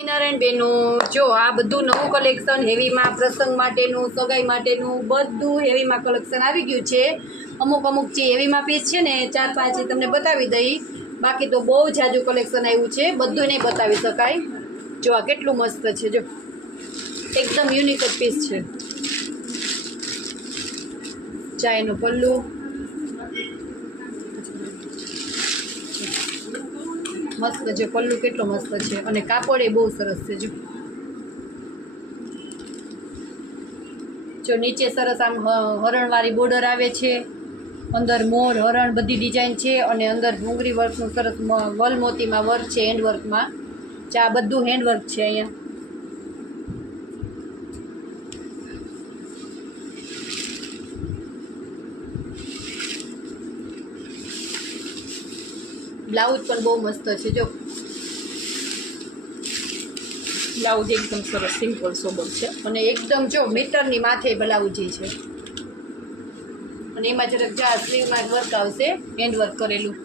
નારાયણ બેનો જો આ બધું નવું કલેક્શન હેવીમાં પ્રસંગ માટેનું સગાઈ માટેનું બધું હેવીમાં કલેક્શન આવી ગયું છે। અમુક જે હેવીમાં પીસ છે ને 4-5 તમને બતાવી દઈ, બાકી તો બહુ જાજુ કલેક્શન આવ્યું છે, બધું નહીં બતાવી શકાય। જો આ કેટલું મસ્ત છે, જો એકદમ યુનિક જ પીસ છે। ચાયનું પલ્લું મસ્ત છે, પલ્લું કેટલો મસ્ત છે અને કાપડ એ બહુ સરસ છે। જો નીચે સરસ આમ હરણવાળી બોર્ડર આવે છે, અંદર મોર હરણ બધી ડિઝાઇન છે અને અંદર ડુંગળી વર્કનું સરસ વલ મોતીમાં વર્ક છે, હેન્ડવર્કમાં। આ બધું હેન્ડવર્ક છે। અહીંયા બ્લાઉઝ પણ બહુ મસ્ત છે। જો બ્લાઉઝ એકદમ સરસ સિમ્પલ સોબર છે અને એકદમ જો મીટરની માથે બ્લાઉઝ છે અને એમાં જરાક જો આ સ્લીવમાં વર્ક આવશે, હેન્ડ વર્ક કરેલું।